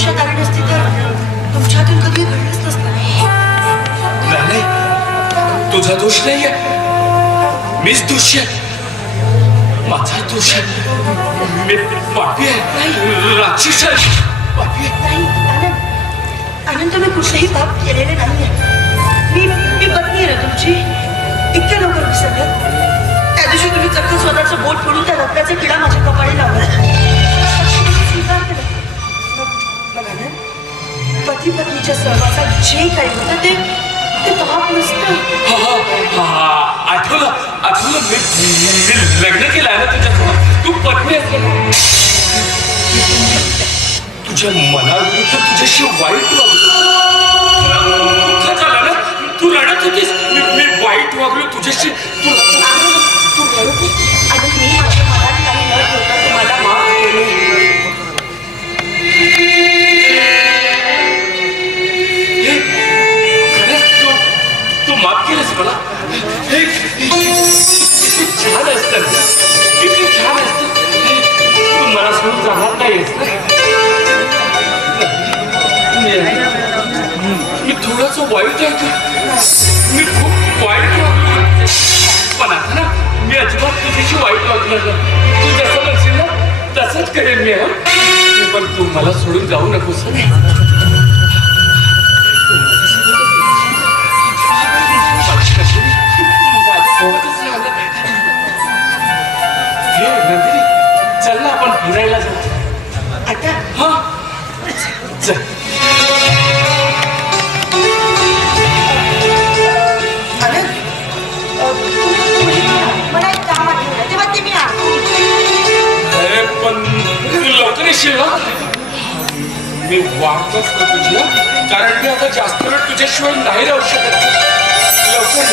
आयुष्यात आली नसती तर तुमच्यातून कधी घडलंच नसतं. तुझा दोष नाहीये. मीच दोषी आहे. माझा दोष आहे. मी पापी आहे. राक्षस आहे. पापी नाही आनंद. मी कुठलंही पाप केलेले नाहीये. मी मी पत्नी आहे तुमची? इतक्या लवकर विसरले. त्या दिवशी तुम्ही चक्क स्वतःचं बोट फोडून त्या रक्ताचा किडा माझ्या कपाळी लावला. पती पत्नीच्या सहवासात जे काही होतं ते ते पाप नसतं. आठवलं आठवलं. मी मी लग्न केलं आहे ना तुझ्यासोबत. तू पत्नी आहेस ना? तुझ्या तर तुझ्याशी वाईट वागलो. दुःख झालं ना तू रडत होतीस. मी मी वाईट वागलो तुझ्याशी. तू तू रडत होती. मी- मी थोडस वाईट आहे मी खूप वाईट वागलो पण आता ना मी अजिबात तुझ्याशी वाईट वागणार तू जसं म्हणशील ना तसंच करेन मी हं. पण तू मला सोडून जाऊ नकोस चल ना आपण फिरायला जाऊ आता हा चल लवकर मी वाट बघतो तुझी कारण मी आता जास्त वेळ तुझ्याशिवाय नाही राहू शकत. लवकर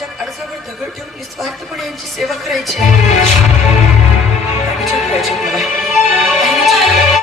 माझ्या अडसावर दगड ठेवून निस्वार्थपणे यांची सेवा करायची